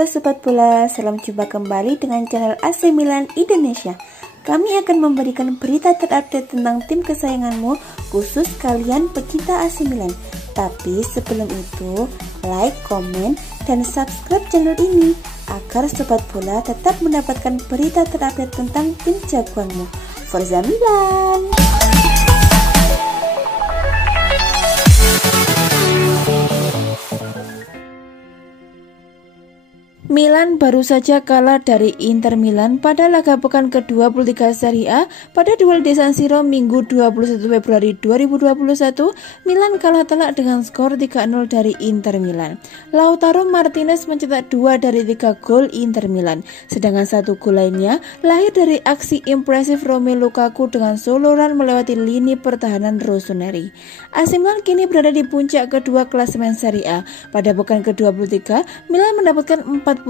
Halo Sobat Bola, salam jumpa kembali dengan channel AC Milan Indonesia. Kami akan memberikan berita terupdate tentang tim kesayanganmu, khusus kalian pecinta AC Milan. Tapi sebelum itu, like, komen, dan subscribe channel ini agar Sobat Bola tetap mendapatkan berita terupdate tentang tim jagoanmu. Forza Milan! Milan baru saja kalah dari Inter Milan pada laga pekan ke-23 Serie A pada duel di San Siro Minggu 21 Februari 2021. Milan kalah telak dengan skor 3-0 dari Inter Milan. Lautaro Martinez mencetak 2 dari 3 gol Inter Milan, sedangkan 1 gol lainnya lahir dari aksi impresif Romelu Lukaku dengan solo run melewati lini pertahanan rossoneri. AC Milan kini berada di puncak kedua klasemen Serie A. Pada pekan ke-23, Milan mendapatkan 49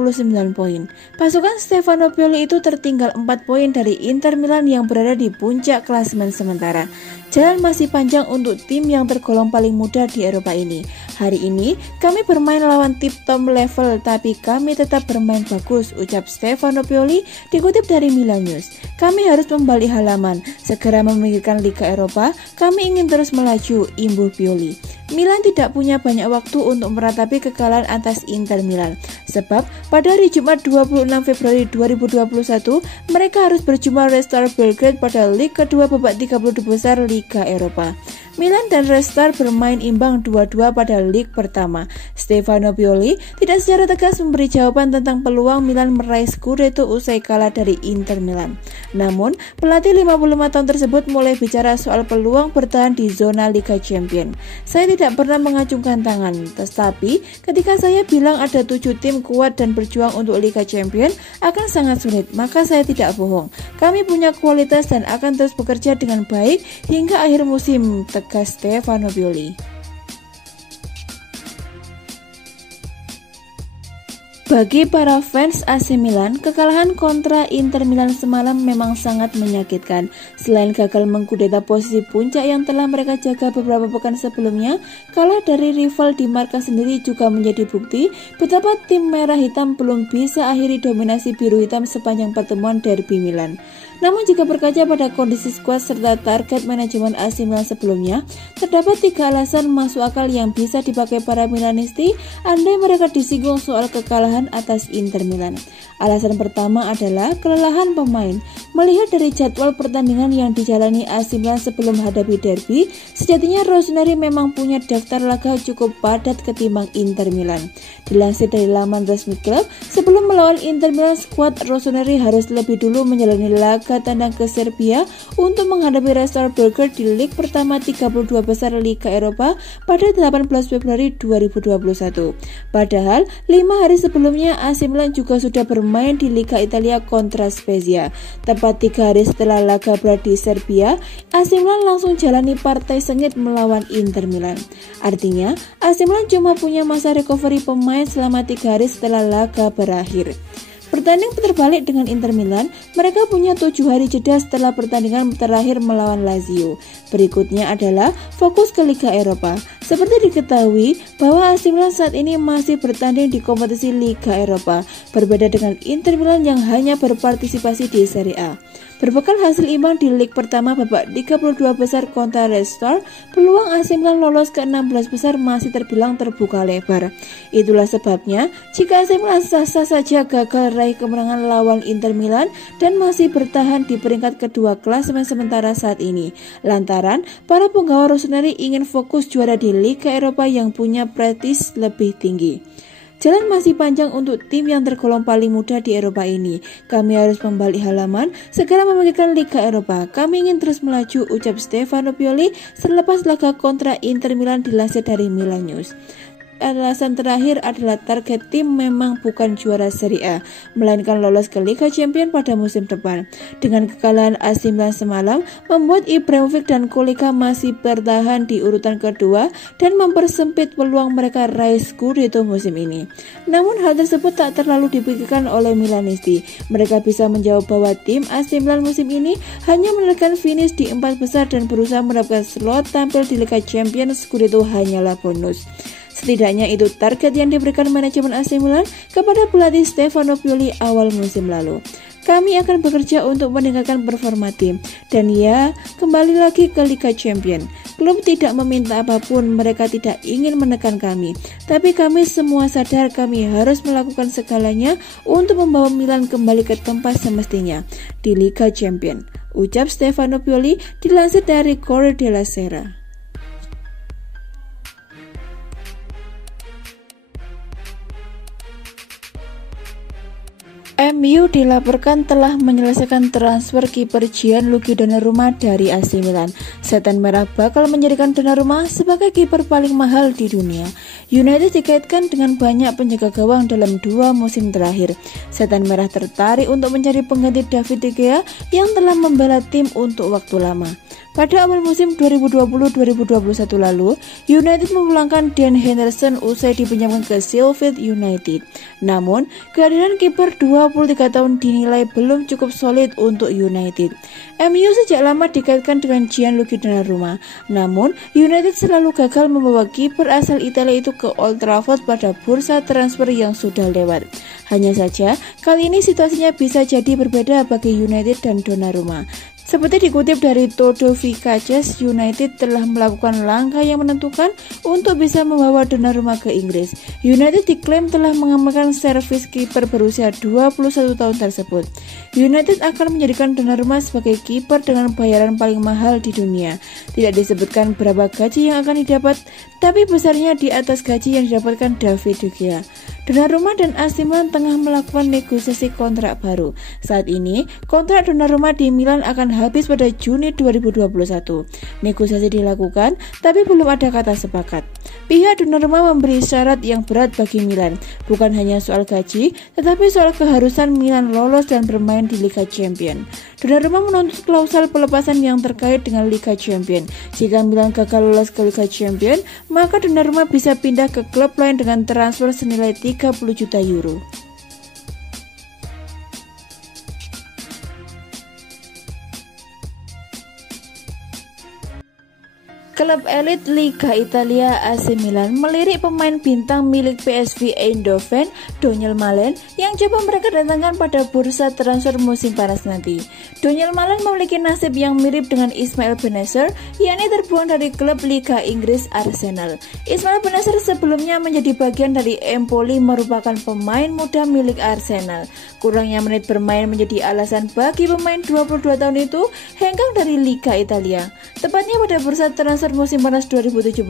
poin. Pasukan Stefano Pioli itu tertinggal 4 poin dari Inter Milan yang berada di puncak klasemen sementara. Jalan masih panjang untuk tim yang tergolong paling muda di Eropa ini. Hari ini kami bermain lawan tim top level, tapi kami tetap bermain bagus, ucap Stefano Pioli dikutip dari Milan News. Kami harus membalik halaman, segera memikirkan Liga Eropa, kami ingin terus melaju, imbuh Pioli. Milan tidak punya banyak waktu untuk meratapi kekalahan atas Inter Milan, sebab pada hari Jumat 26 Februari 2021 mereka harus berjumpa Red Star Belgrade pada leg kedua babak 32 besar Liga Eropa. Milan dan Red Star bermain imbang 2-2 pada leg pertama. Stefano Pioli tidak secara tegas memberi jawaban tentang peluang Milan meraih Scudetto usai kalah dari Inter Milan. Namun, pelatih 55 tahun tersebut mulai bicara soal peluang bertahan di zona Liga Champions. Saya tidak pernah mengacungkan tangan, tetapi ketika saya bilang ada 7 tim kuat dan berjuang untuk Liga Champions akan sangat sulit, maka saya tidak bohong. Kami punya kualitas dan akan terus bekerja dengan baik hingga akhir musim, tegas Stefano Pioli. Bagi para fans AC Milan, kekalahan kontra Inter Milan semalam memang sangat menyakitkan. Selain gagal mengkudeta posisi puncak yang telah mereka jaga beberapa pekan sebelumnya, kalah dari rival di markas sendiri juga menjadi bukti betapa tim merah hitam belum bisa akhiri dominasi biru hitam sepanjang pertemuan derby Milan. Namun jika berkaca pada kondisi skuad serta target manajemen AC Milan sebelumnya, terdapat 3 alasan masuk akal yang bisa dipakai para Milanisti andai mereka disinggung soal kekalahan atas Inter Milan. Alasan pertama adalah kelelahan pemain. Melihat dari jadwal pertandingan yang dijalani AC Milan sebelum hadapi derby, sejatinya rossoneri memang punya daftar laga cukup padat ketimbang Inter Milan. Dilansir dari laman resmi klub, sebelum melawan Inter Milan, skuad rossoneri harus lebih dulu menjalani laga tandang ke Serbia untuk menghadapi Red Star Belgrade di leg pertama 32 besar Liga Eropa pada 18 Februari 2021. Padahal 5 hari sebelumnya AC Milan juga sudah bermain di Liga Italia kontra Spezia. Tepat 3 hari setelah laga berat di Serbia, AC Milan langsung jalani partai sengit melawan Inter Milan. Artinya, AC Milan cuma punya masa recovery pemain selama 3 hari setelah laga berakhir. Bertanding terbalik dengan Inter Milan, mereka punya 7 hari jeda setelah pertandingan terakhir melawan Lazio. Berikutnya adalah fokus ke Liga Eropa. Seperti diketahui bahwa AC Milan saat ini masih bertanding di kompetisi Liga Eropa, berbeda dengan Inter Milan yang hanya berpartisipasi di Serie A. Berbekal hasil imbang di leg pertama babak 32 besar kontra Red Star, peluang AC Milan lolos ke 16 besar masih terbilang terbuka lebar. Itulah sebabnya, jika AC Milan sah-sah saja gagal raih kemenangan lawan Inter Milan dan masih bertahan di peringkat kedua klasemen sementara saat ini, lantaran para penggawa rossoneri ingin fokus juara di Liga Eropa yang punya prestis lebih tinggi. Jalan masih panjang untuk tim yang tergolong paling muda di Eropa ini. Kami harus membalik halaman, segera memikirkan Liga Eropa. Kami ingin terus melaju, ucap Stefano Pioli selepas laga kontra Inter Milan, dilansir dari Milan News. Alasan terakhir adalah target tim memang bukan juara Serie A, melainkan lolos ke Liga Champions pada musim depan. Dengan kekalahan AC Milan semalam, membuat Ibrahimovic dan Kolicca masih bertahan di urutan kedua dan mempersempit peluang mereka raih Scudetto musim ini. Namun hal tersebut tak terlalu dipikirkan oleh Milanisti. Mereka bisa menjawab bahwa tim AC Milan musim ini hanya menekan finish di 4 besar dan berusaha mendapatkan slot tampil di Liga Champions. Scudetto hanyalah bonus. Setidaknya itu target yang diberikan manajemen AC Milan kepada pelatih Stefano Pioli awal musim lalu. Kami akan bekerja untuk meningkatkan performa tim, dan ya, kembali lagi ke Liga Champions. Klub tidak meminta apapun, mereka tidak ingin menekan kami. Tapi kami semua sadar kami harus melakukan segalanya untuk membawa Milan kembali ke tempat semestinya di Liga Champions, ucap Stefano Pioli dilansir dari Corriere della Sera. MU dilaporkan telah menyelesaikan transfer kiper Gianluigi Donnarumma dari AC Milan. Setan Merah bakal menjadikan Donnarumma sebagai kiper paling mahal di dunia. United dikaitkan dengan banyak penjaga gawang dalam 2 musim terakhir. Setan Merah tertarik untuk mencari pengganti David De Gea yang telah membela tim untuk waktu lama. Pada awal musim 2020-2021 lalu, United memulangkan Dan Henderson usai dipinjamkan ke Sheffield United. Namun, kehadiran kiper 23 tahun dinilai belum cukup solid untuk United. MU sejak lama dikaitkan dengan Gianluigi Donnarumma. Namun, United selalu gagal membawa kiper asal Italia itu ke Old Trafford pada bursa transfer yang sudah lewat. Hanya saja, kali ini situasinya bisa jadi berbeda bagi United dan Donnarumma. Seperti dikutip dari Todo Vikaches, United telah melakukan langkah yang menentukan untuk bisa membawa Donnarumma ke Inggris. United diklaim telah mengamankan servis kiper berusia 21 tahun tersebut. United akan menjadikan Donnarumma sebagai kiper dengan bayaran paling mahal di dunia. Tidak disebutkan berapa gaji yang akan didapat, tapi besarnya di atas gaji yang didapatkan David De Gea. Donnarumma dan AC Milan tengah melakukan negosiasi kontrak baru. Saat ini, kontrak Donnarumma di Milan akan habis pada Juni 2021. Negosiasi dilakukan, tapi belum ada kata sepakat. Pihak Donnarumma memberi syarat yang berat bagi Milan, bukan hanya soal gaji, tetapi soal keharusan Milan lolos dan bermain di Liga Champions. Donnarumma menuntut klausel pelepasan yang terkait dengan Liga Champions. Jika Milan gagal lolos ke Liga Champions, maka Donnarumma bisa pindah ke klub lain dengan transfer senilai 30 juta euro. Klub elit Liga Italia AC Milan melirik pemain bintang milik PSV Eindhoven, Donyell Malen, yang coba mereka datangkan pada bursa transfer musim panas nanti. Donyell Malen memiliki nasib yang mirip dengan Ismail Bennacer, yakni terbuang dari klub Liga Inggris Arsenal. Ismail Bennacer sebelumnya menjadi bagian dari Empoli, merupakan pemain muda milik Arsenal. Kurangnya menit bermain menjadi alasan bagi pemain 22 tahun itu hengkang dari Liga Italia. Tepatnya pada bursa transfer musim panas 2017,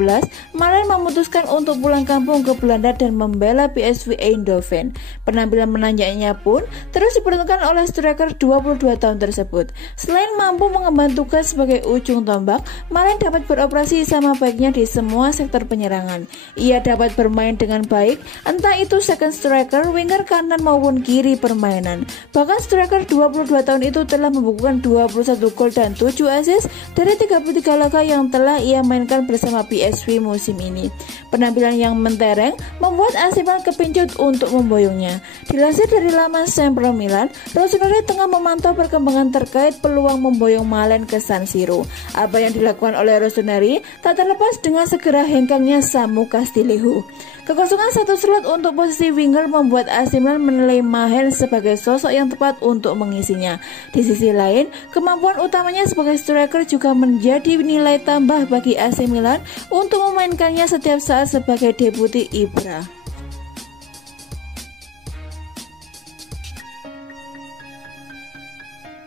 Malen memutuskan untuk pulang kampung ke Belanda dan membela PSV Eindhoven. Penampilan menanjaknya pun terus diperuntukkan oleh striker 22 tahun tersebut. Selain mampu mengemban tugas sebagai ujung tombak, Malen dapat beroperasi sama baiknya di semua sektor penyerangan. Ia dapat bermain dengan baik, entah itu second striker, winger kanan maupun kiri permainan. Bahkan striker 22 tahun itu telah membukukan 21 gol dan 7 assist dari 33 laga yang telah ia mainkan bersama PSV musim ini. Penampilan yang mentereng membuat AC Milan kepincut untuk memboyongnya. Dilansir dari laman Sempre Milan, Rossoneri tengah memantau perkembangan terkait peluang memboyong Malen ke San Siro. Apa yang dilakukan oleh Rossoneri tak terlepas dengan segera hengkangnya Samu Castillejo. Kekosongan satu slot untuk posisi winger membuat AC Milan menilai Mahen sebagai sosok yang tepat untuk mengisinya. Di sisi lain, kemampuan utamanya sebagai striker juga menjadi nilai tambah bagi AC Milan untuk memainkannya setiap saat sebagai deputi Ibra.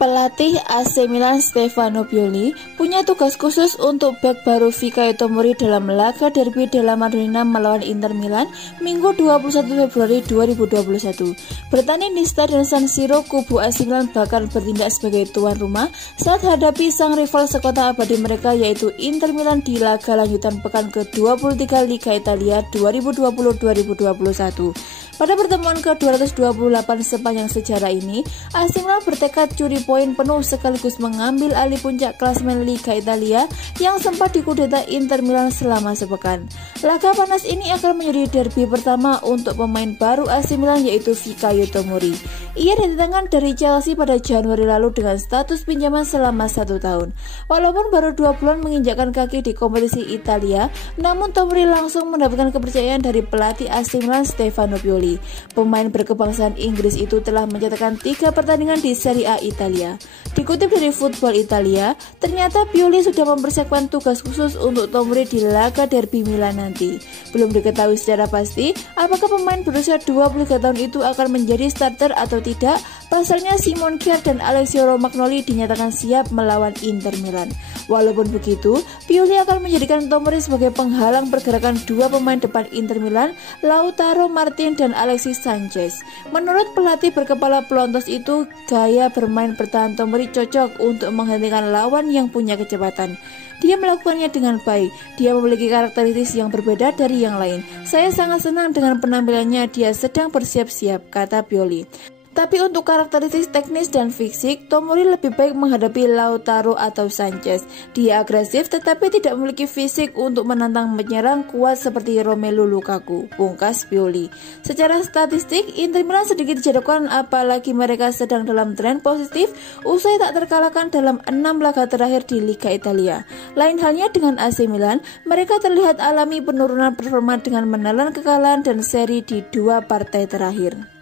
Pelatih AC Milan Stefano Pioli punya tugas khusus untuk bek baru Fikayo Tomori dalam laga derby della Madonnina melawan Inter Milan Minggu 21 Februari 2021. Bertanding di Stadion San Siro, kubu AC Milan bakal bertindak sebagai tuan rumah saat hadapi sang rival sekota abadi mereka yaitu Inter Milan di laga lanjutan pekan ke-23 Liga Italia 2020-2021. Pada pertemuan ke-228 sepanjang sejarah ini, AC Milan bertekad curi poin poin penuh sekaligus mengambil alih puncak klasemen Liga Italia yang sempat dikudeta Inter Milan selama sepekan. Laga panas ini akan menjadi derby pertama untuk pemain baru AC Milan yaitu Fikayo Tomori. Ia didatangkan dari Chelsea pada Januari lalu dengan status pinjaman selama 1 tahun. Walaupun baru 2 bulan menginjakkan kaki di kompetisi Italia, namun Tomori langsung mendapatkan kepercayaan dari pelatih AC Milan Stefano Pioli. Pemain berkebangsaan Inggris itu telah mencatatkan 3 pertandingan di Serie A Italia. Dikutip dari Football Italia, ternyata Pioli sudah mempersiapkan tugas khusus untuk Tomori di laga derby Milan nanti. Belum diketahui secara pasti apakah pemain berusia 23 tahun itu akan menjadi starter atau tidak. Pasalnya Simon Kjaer dan Alessio Romagnoli dinyatakan siap melawan Inter Milan. Walaupun begitu, Pioli akan menjadikan Tomori sebagai penghalang pergerakan 2 pemain depan Inter Milan, Lautaro Martinez dan Alexis Sanchez. Menurut pelatih berkepala pelontos itu, gaya bermain bertahan Tomori cocok untuk menghentikan lawan yang punya kecepatan. Dia melakukannya dengan baik. Dia memiliki karakteristik yang berbeda dari yang lain. Saya sangat senang dengan penampilannya. Dia sedang bersiap-siap, kata Pioli. Tapi untuk karakteristik teknis dan fisik, Tomori lebih baik menghadapi Lautaro atau Sanchez. Dia agresif tetapi tidak memiliki fisik untuk menantang menyerang kuat seperti Romelu Lukaku, pungkas Pioli. Secara statistik, Inter Milan sedikit dijadwalkan apalagi mereka sedang dalam tren positif usai tak terkalahkan dalam 6 laga terakhir di Liga Italia. Lain halnya dengan AC Milan, mereka terlihat alami penurunan performa dengan menelan kekalahan dan seri di 2 partai terakhir.